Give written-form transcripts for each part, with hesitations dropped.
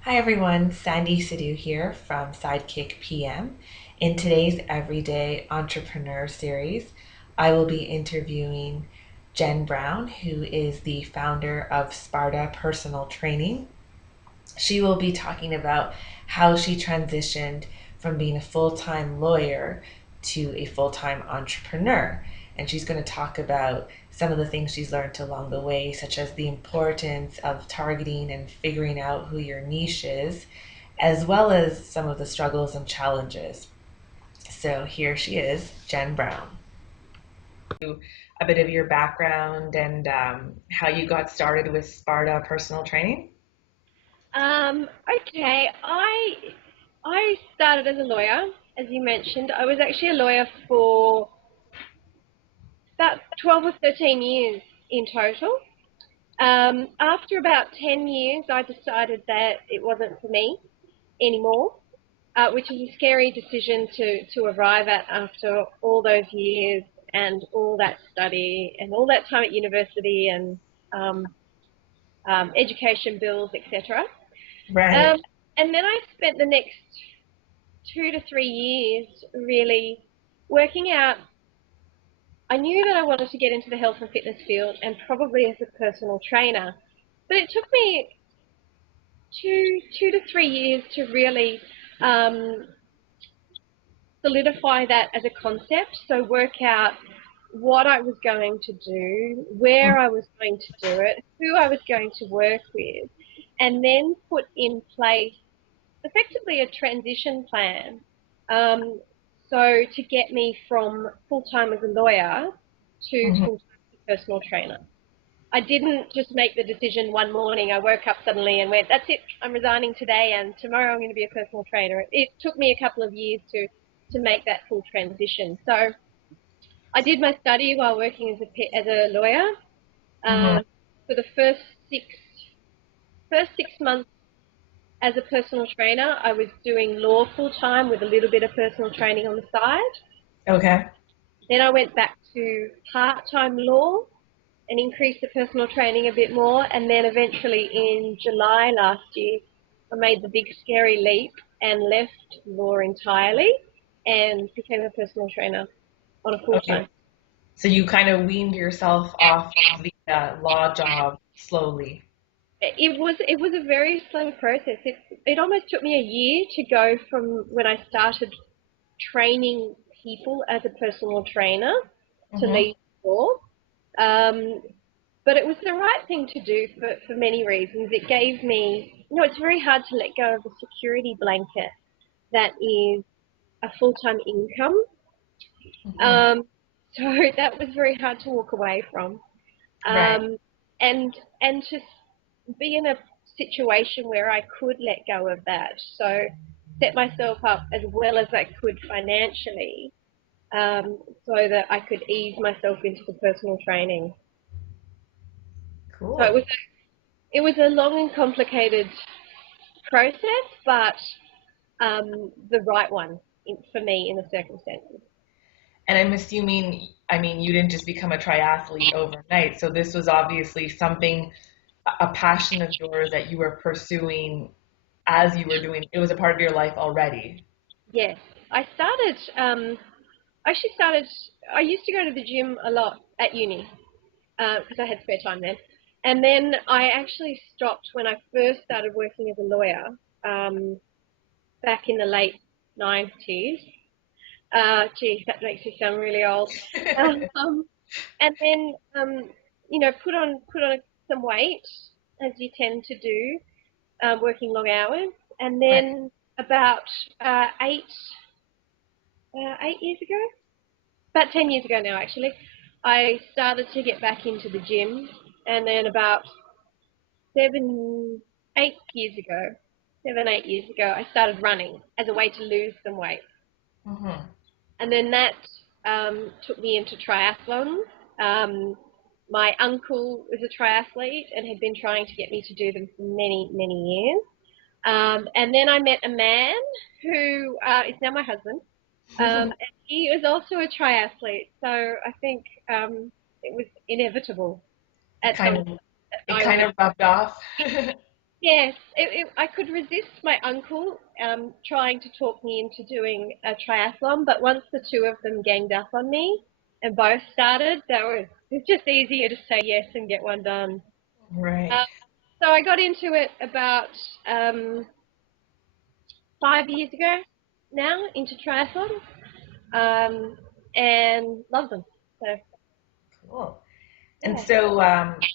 Hi everyone, Sandy Sidhu here from Sidekick PM. In today's Everyday Entrepreneur series, I will be interviewing Jen Brown, who is the founder of Sparta Personal Training. She will be talking about how she transitioned from being a full time lawyer to a full time entrepreneur. And she's going to talk about some of the things she's learned along the way, such as the importance of targeting and figuring out who your niche is, as well as some of the struggles and challenges. So here she is, Jen Brown. A bit of your background and how you got started with Sparta Personal Training. Okay, I started as a lawyer, as you mentioned. I was actually a lawyer for about 12 or 13 years in total. After about 10 years, I decided that it wasn't for me anymore, which is a scary decision to arrive at after all those years and all that study and all that time at university and um, education bills, etc. Right. Um, and then I spent the next 2 to 3 years really working out. I knew that I wanted to get into the health and fitness field and probably as a personal trainer, but it took me two to 3 years to really um, solidify that as a concept. So work out what I was going to do, where I was going to do it, who I was going to work with, and then put in place effectively a transition plan. Um, so to get me from full time as a lawyer to Mhm. full time as a personal trainer. I didn't just make the decision one morning. I woke up suddenly and went, "That's it. I'm resigning today, and tomorrow I'm going to be a personal trainer." It took me a couple of years to make that full transition. So I did my study while working as a lawyer. Mhm. For the first 6 months as a personal trainer, I was doing law full time with a little bit of personal training on the side. Okay. Then I went back to part time law and increased the personal training a bit more. And then eventually in July last year, I made the big scary leap and left law entirely and became a personal trainer on a full Okay. time. So you kind of weaned yourself off the law job slowly. It was a very slow process. It almost took me a year to go from when I started training people as a personal trainer to Hmm. lead law. Um, but it was the right thing to do for many reasons. It gave me, it's very hard to let go of a security blanket that is a full-time income. Hmm. Um, so that was very hard to walk away from. Right. Um, and and to be in a situation where I could let go of that. So set myself up as well as I could financially, so that I could ease myself into the personal training. So it was Cool. it was a long and complicated process, but the right one for me in the circumstances. And I'm assuming, I mean, you didn't just become a triathlete overnight. So this was obviously something, a passion of yours that you were pursuing as you were doing, it was a part of your life already. Yes, I started. I actually started. I used to go to the gym a lot at uni because I had spare time then. And then I actually stopped when I first started working as a lawyer um, back in the late 90s. Geez, that makes me sound really old. Um, and then, put on some weight, as you tend to do, working long hours. And Right. then about uh, eight 8 years ago, about 10 years ago now, actually, I started to get back into the gym. And then about 7, 8 years ago, I started running as a way to lose some weight. Hmm. And then that took me into triathlons. Um, my uncle was a triathlete and had been trying to get me to do them for many, many years. And then I met a man who is now my husband, and he was also a triathlete. So I think it was inevitable It at kind some of point that it I kind would. of rubbed off. Yes, I could resist my uncle trying to talk me into doing a triathlon, but once the two of them ganged up on me and both started, it's just easier to say yes and get one done. Right. Um, so I got into it about um, 5 years ago now, into triathlon, and love them. So Cool. And yeah. so,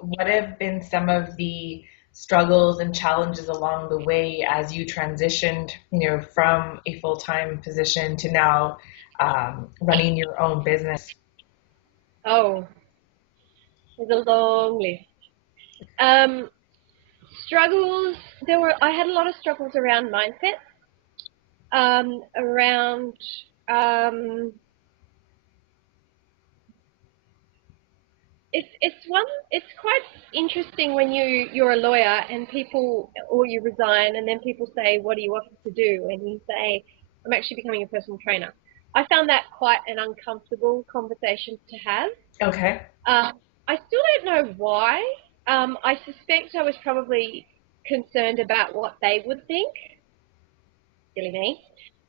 what have been some of the struggles and challenges along the way as you transitioned, from a full-time position to now running your own business? Oh, there's a long list. Um, struggles. I had a lot of struggles around mindset, around um, it's quite interesting when you're a lawyer and people, or you resign and then people say, what do you want us to do, and you say, I'm actually becoming a personal trainer. I found that quite an uncomfortable conversation to have. Okay. I still don't know why. I suspect I was probably concerned about what they would think. Silly me.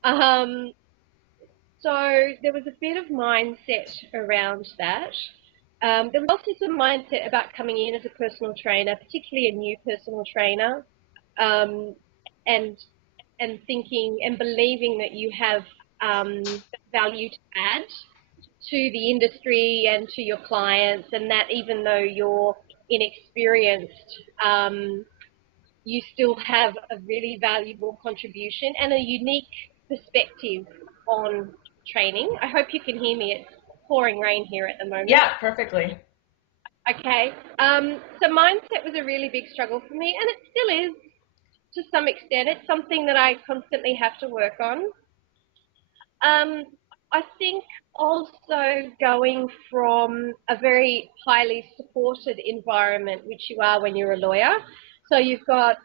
Um, So there was a bit of mindset around that. There was also some mindset about coming in as a personal trainer, particularly a new personal trainer, um, and and thinking and believing that you have value to add to the industry and to your clients, and that even though you're inexperienced, you still have a really valuable contribution and a unique perspective on training. I hope you can hear me. It's pouring rain here at the moment. Yeah, perfectly. Okay. So mindset was a really big struggle for me, and it still is to some extent. It's something that I constantly have to work on. Um, I think also going from a very highly supported environment, which you are when you're a lawyer. So you've got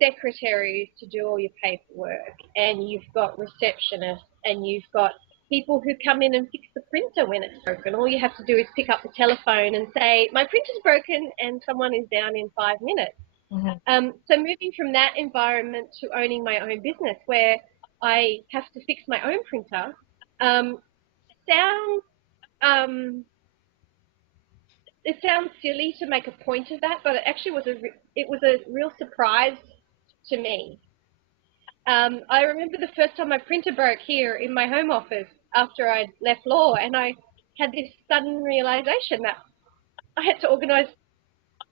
secretaries to do all your paperwork, and you've got receptionists, and you've got people who come in and fix the printer when it's broken. All you have to do is pick up the telephone and say, my printer's broken, and someone is down in 5 minutes. Hmm. So moving from that environment to owning my own business, where I have to fix my own printer, um, sounds um, it sounds silly to make a point of that, but it actually it was a real surprise to me. I remember the first time my printer broke here in my home office after I'd left law, and I had this sudden realization that I had to organize.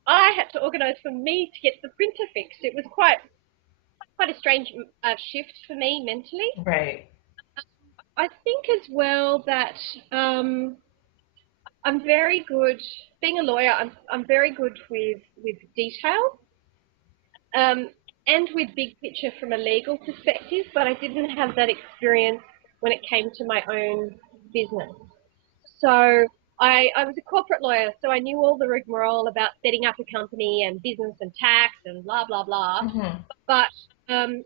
I had to organize for me to get the printer fixed. It was quite a strange shift for me mentally. Right. I think as well that I'm very good, being a lawyer, I'm very good with detail, um, and with big picture from a legal perspective, but I didn't have that experience when it came to my own business. So I was a corporate lawyer, so I knew all the rigmarole about setting up a company and business and tax and blah, blah, blah. Hmm. But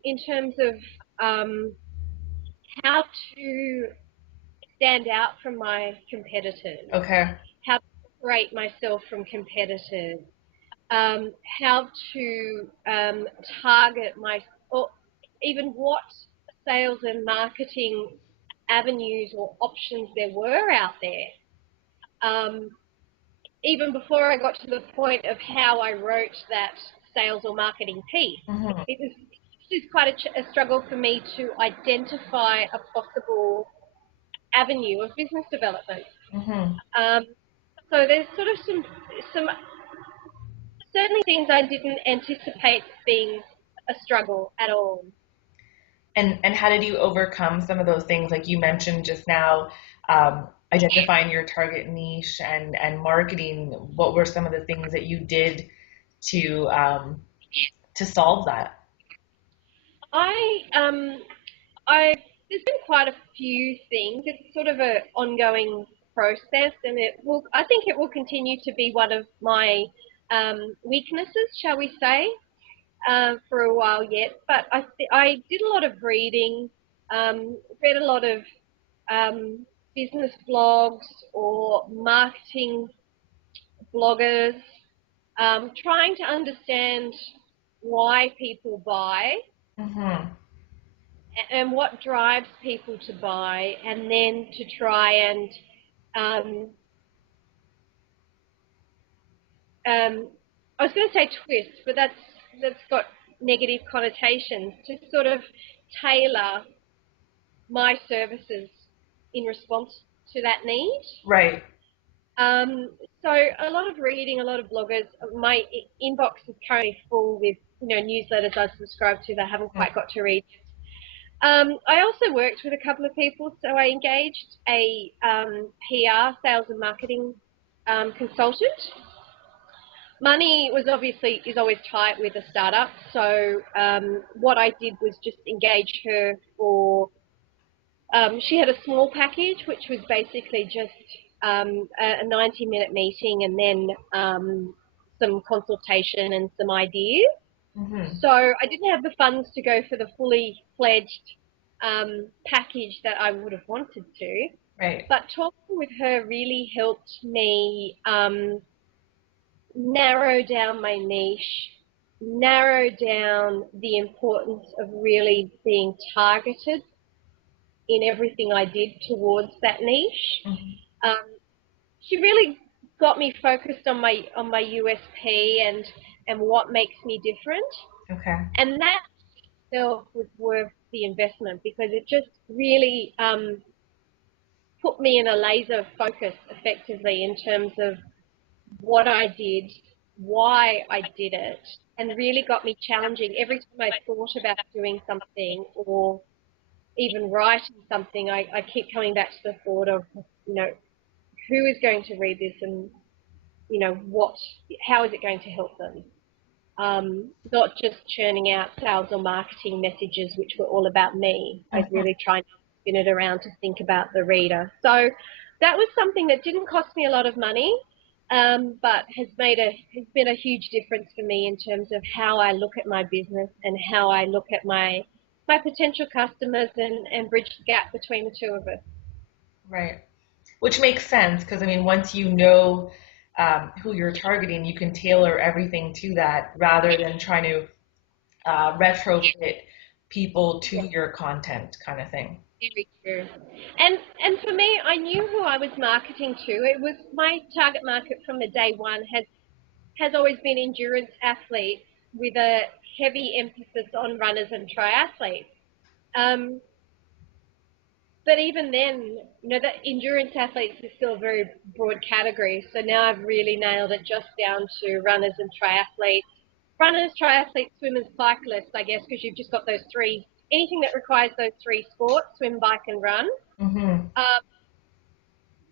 in terms of um, how to stand out from my competitors, Okay. how to separate myself from competitors, how to target or even what sales and marketing avenues or options there were out there. Even before I got to the point of how I wrote that sales or marketing piece, Hmm. it was quite a struggle for me to identify a possible avenue of business development. Hmm. Um, so there's sort of some certainly things I didn't anticipate being a struggle at all. And how did you overcome some of those things, like you mentioned just now, identifying your target niche and marketing? What were some of the things that you did to to solve that? I I there's been quite a few things. It's sort of an ongoing process, and I think it will continue to be one of my weaknesses, shall we say, for a while yet. But I did a lot of reading, read a lot of business blogs or marketing bloggers, trying to understand. why people buy Mm-hmm. and what drives people to buy, and then to try and um, I was going to say twist, but that's got negative connotations. To sort of tailor my services in response to that need. Right. Um, so a lot of reading, a lot of bloggers. My inbox is currently full with newsletters I subscribe to that I haven't quite got to read. I also worked with a couple of people, so I engaged a PR, sales and marketing consultant. Money is always tight with a startup, so what I did was just engage her for. She had a small package, which was basically just a 90-minute meeting and then some consultation and some ideas. Mm-hmm. So I didn't have the funds to go for the fully fledged package that I would have wanted to, Right. but talking with her really helped me narrow down my niche, narrow down the importance of really being targeted in everything I did towards that niche. Mm-hmm. Um, she really got me focused on my USP and what makes me different, Okay. and that itself was worth the investment because it just really put me in a laser focus effectively in terms of what I did, why I did it, and really got me challenging. Every time I thought about doing something or even writing something, I keep coming back to the thought of, who is going to read this and, how is it going to help them? Not just churning out sales or marketing messages, which were all about me. I Mm-hmm. really tried to spin it around to think about the reader. So that was something that didn't cost me a lot of money, but has been a huge difference for me in terms of how I look at my business and how I look at my potential customers and bridge the gap between the two of us. Right. Which makes sense because I mean, once you know who you're targeting, you can tailor everything to that rather than trying to retrofit people to Yeah, your content kind of thing. very true. And for me, I knew who I was marketing to. It was my target market from the day one has always been endurance athletes with a heavy emphasis on runners and triathletes. Um, but even then, the endurance athletes is still a very broad category. So now I've really nailed it just down to runners and triathletes. Runners, triathletes, swimmers, cyclists, I guess, because you've just got those three. Anything that requires those three sports, swim, bike, and run. Mm-hmm. Um,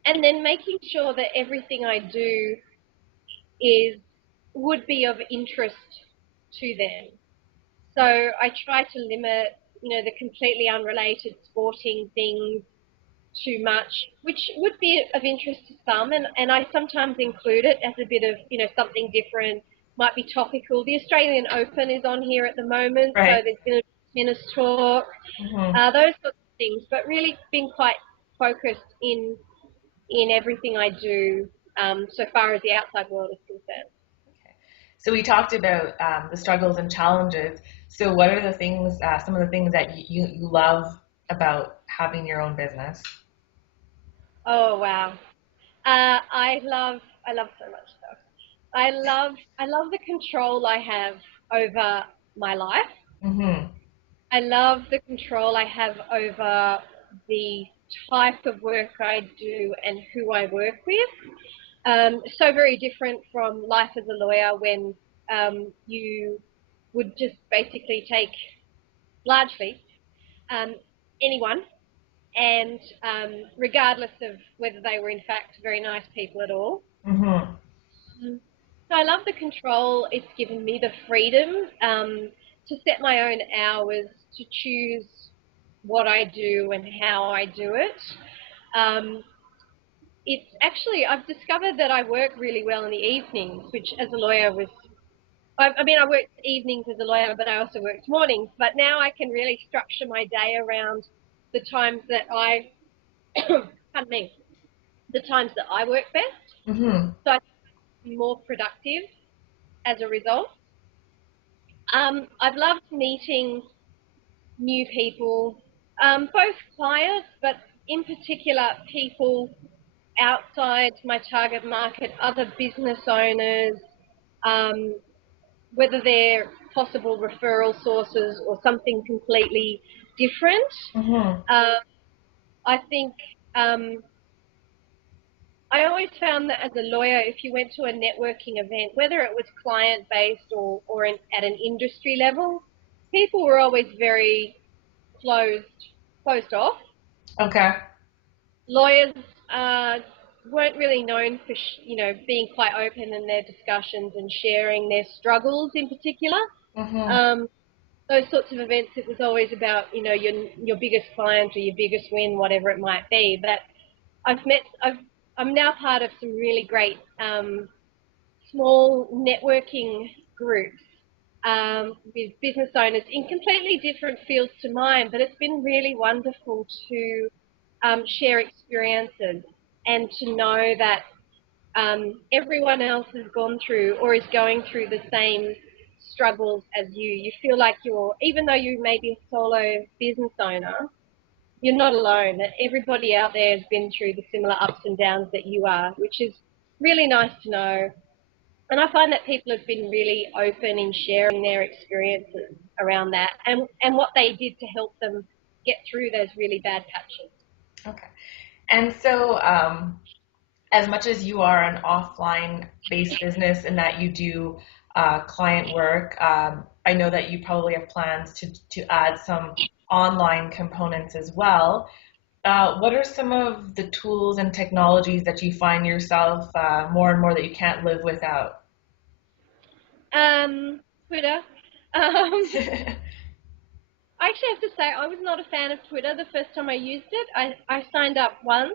and then making sure that everything I do would be of interest to them. So I try to limit, the completely unrelated sporting things too much, which would be of interest to some, and I sometimes include it as a bit of, something different, might be topical. The Australian Open is on here at the moment, so Right. there's been a tennis talk, Mm-hmm. those sorts of things, but really being quite focused in everything I do so far as the outside world is concerned. So we talked about the struggles and challenges. So what are the things, some of the things that you love about having your own business? Oh wow. I love so much stuff. I love the control I have over my life. Mm-hmm. I love the control I have over the type of work I do and who I work with. So very different from life as a lawyer when you would just basically take largely um, anyone and regardless of whether they were in fact very nice people at all. Mm-hmm. So I love the control it's given me, the freedom to set my own hours, to choose what I do and how I do it. Um, it's actually, I've discovered that I work really well in the evenings, which as a lawyer I worked evenings as a lawyer, but I also worked mornings. But now I can really structure my day around the times that pardon me, the times that I work best. Mm-hmm. So I think I'm more productive as a result. I've loved meeting new people, both clients, but in particular people outside my target market, other business owners, um, whether they're possible referral sources or something completely different. Mm-hmm. Uh, I think I always found that as a lawyer, if you went to a networking event, whether it was client-based or at an industry level, people were always very closed, closed off. Okay. Lawyers uh, weren't really known for, being quite open in their discussions and sharing their struggles in particular. Mm-hmm. Um, those sorts of events, it was always about, your biggest client or your biggest win, whatever it might be. But I'm now part of some really great small networking groups with business owners in completely different fields to mine, but it's been really wonderful to share experiences and to know that everyone else has gone through or is going through the same struggles as you. You feel like even though you may be a solo business owner, you're not alone. Everybody out there has been through the similar ups and downs that you are, which is really nice to know. And I find that people have been really open in sharing their experiences around that and what they did to help them get through those really bad patches. Okay. And so, as much as you are an offline based business and that you do client work, I know that you probably have plans to add some online components as well. What are some of the tools and technologies that you find yourself more and more that you can't live without? Twitter. I actually have to say I was not a fan of Twitter the first time I used it. I signed up once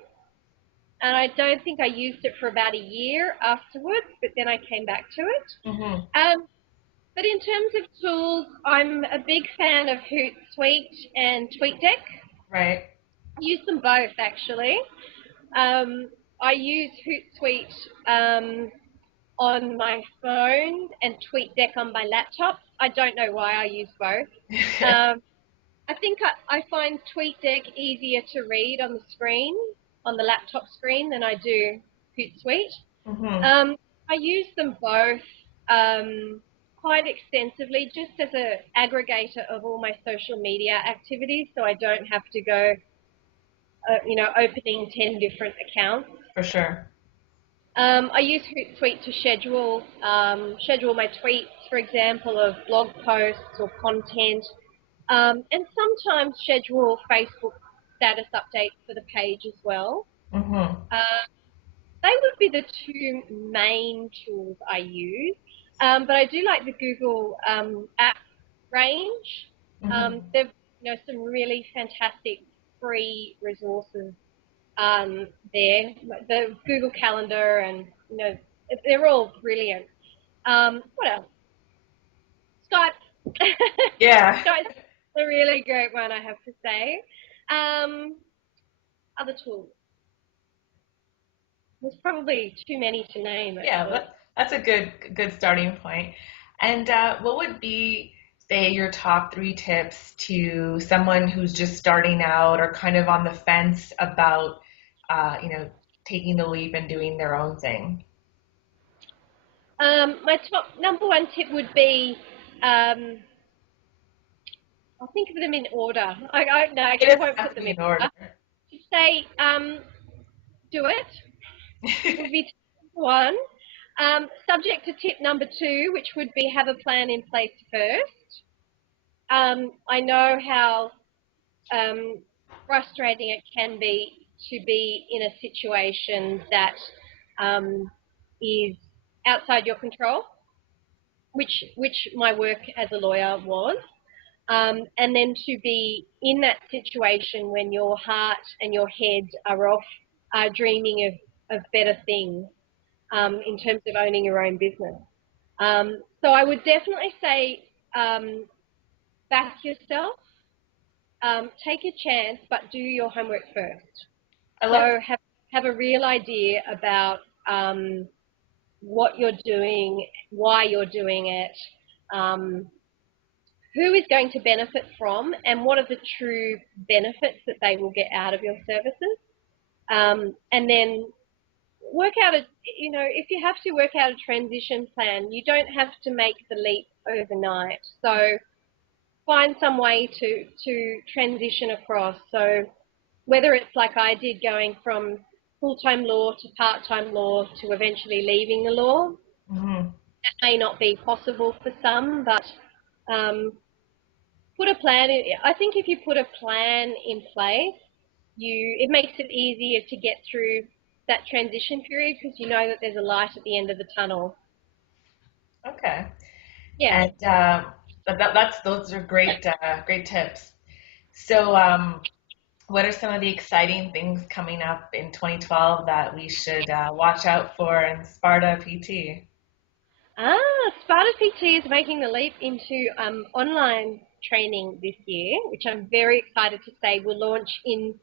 and I don't think I used it for about a year afterwards, but then I came back to it. Mm-hmm. But in terms of tools, I'm a big fan of Hootsuite and TweetDeck. Right. I use them both actually. I use Hootsuite on my phone and TweetDeck on my laptop. I don't know why I use both. Um, I think I find TweetDeck easier to read on the screen, on the laptop screen, than I do Hootsuite. Mm-hmm. Um, I use them both quite extensively just as an aggregator of all my social media activities, so I don't have to go, opening 10 different accounts. For sure. I use Hootsuite to schedule my tweets, for example, of blog posts or content, and sometimes schedule Facebook status updates for the page as well. Mm-hmm. Uh, they would be the two main tools I use, but I do like the Google app range. Mm-hmm. There's some really fantastic free resources there. The Google Calendar and they're all brilliant. What else? Skype. Yeah. Skype's a really great one, I have to say. Um, other tools. There's probably too many to name, Yeah, actually. that's a good starting point. And what would be, say, your top three tips to someone who's just starting out or kind of on the fence about, taking the leap and doing their own thing? My top number one tip would be, um, I'll think of them in order. No, It actually, I doesn't won't have put to them be in in order. order. Say, do it would be tip one. Subject to tip number two, which would be have a plan in place first. I know how frustrating it can be to be in a situation that um, is outside your control, which my work as a lawyer was. And then to be in that situation when your heart and your head are off dreaming of better things in terms of owning your own business. So I would definitely say back yourself, take a chance, but do your homework first. I like. So have a real idea about what you're doing, why you're doing it, who is going to benefit from and what are the true benefits that they will get out of your services. And then work out if you have to work out a transition plan, you don't have to make the leap overnight. So find some way to transition across. So whether it's like I did, going from full-time law to part-time law to eventually leaving the law, Mm-hmm. that may not be possible for some, but put a plan in. I think if you put a plan in place, it makes it easier to get through that transition period because you know that there's a light at the end of the tunnel. Okay. Yeah. And those are great tips. So, what are some of the exciting things coming up in 2012 that we should watch out for in Sparta PT? Sparta PT is making the leap into online training this year, which I'm very excited to say will launch in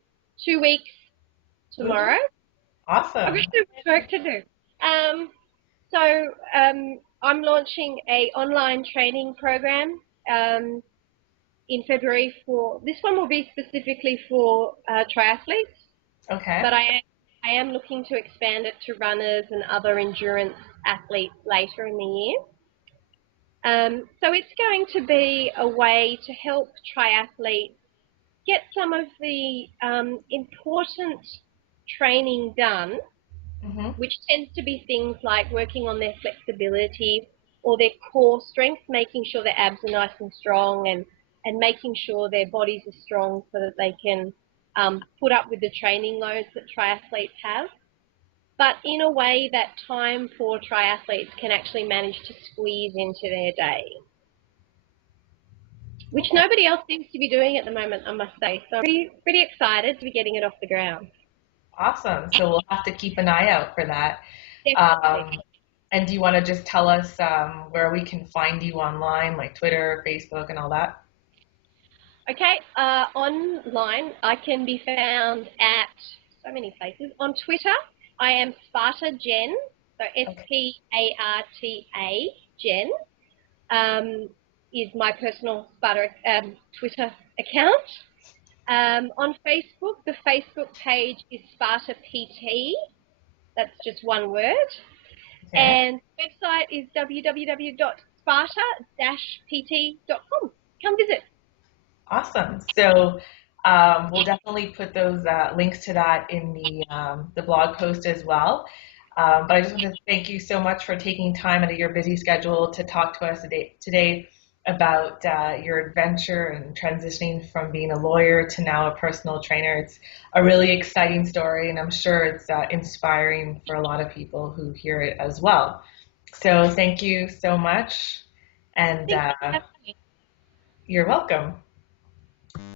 2 weeks Ooh, tomorrow. I've got awesome. some work to do. So I'm launching a online training program in February. For this one will be specifically for triathletes, Okay. but I am looking to expand it to runners and other endurance athletes later in the year. So it's going to be a way to help triathletes get some of the important training done, Mm-hmm. which tends to be things like working on their flexibility or their core strength, making sure their abs are nice and strong, and making sure their bodies are strong so that they can put up with the training loads that triathletes have, but in a way that time for triathletes can actually manage to squeeze into their day, which Okay. nobody else seems to be doing at the moment, I must say. So I'm pretty excited to be getting it off the ground. Awesome. So we'll have to keep an eye out for that. Definitely. Um, and do you want to just tell us where we can find you online, like Twitter, Facebook, and all that? Okay, online I can be found at so many places. On Twitter, I am Sparta Jen, so Okay. Sparta Jen is my personal Sparta Twitter account. On Facebook, the Facebook page is Sparta PT. That's just one word. Okay. And the website is www.sparta-pt.com. Come visit. Awesome. So we'll definitely put those links to that in the blog post as well. But I just want to thank you so much for taking time out of your busy schedule to talk to us today about your adventure and transitioning from being a lawyer to now a personal trainer. It's a really exciting story, and I'm sure it's inspiring for a lot of people who hear it as well. So thank you so much, and Thank you for having me. you're welcome.